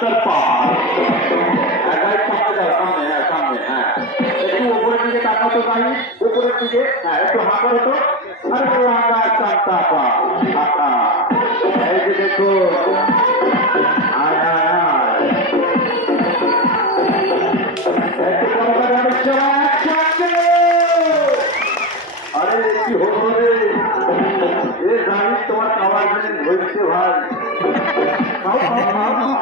রাস্তার পার গাড়ি সামনে যাও, সামনে, হ্যাঁ সামনে, হ্যাঁ একটু উপরের দিকে তাকাতো গাড়ি, উপরের দিকে, হ্যাঁ একটু হাঁ করো তো। আরে আকাশ চাঁদটা আকা, এই যে দেখো, আয় আয় আয়, একটু পরপর গাড়ির সময় একসাথে। আরে কি হলো রে, এ গাড়ি তোমার খাবার জন্য হয়েছে ভাই, খাও খাও খাও খাও।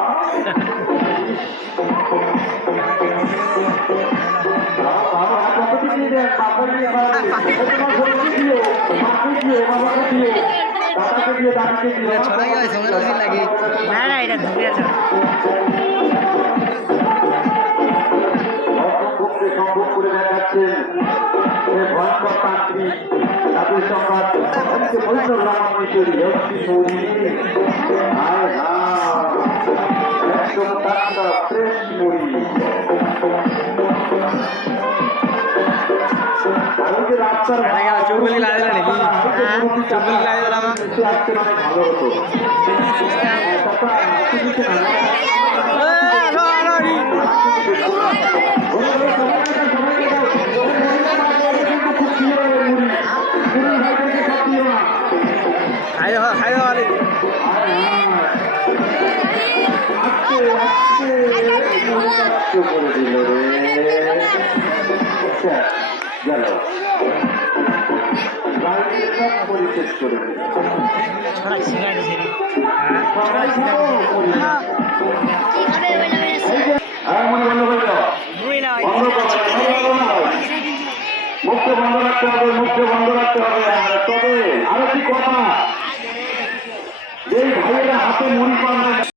ছড়াই হয় সঙ্গে বেশি লাগে না না এটা ধরে আছে সম্ভব করে দেখাচ্ছেন ভয়ঙ্কর তান্ত্রিক জাতীয় সংবাদ একদম টাটকা ফ্রেশ মুড়ি। রাস্তার চুলগুলি লাগে নাকি চুলগুলি লাগে আসতে মানে ভালো হতো। খাইও খাইও আরে করে দিল রে গেল, পরিশেষ করে দিল। মুখকে বন্ধ রাখতে হবে, মুখকে বন্ধ রাখতে হবে। তবে আরো কি কথা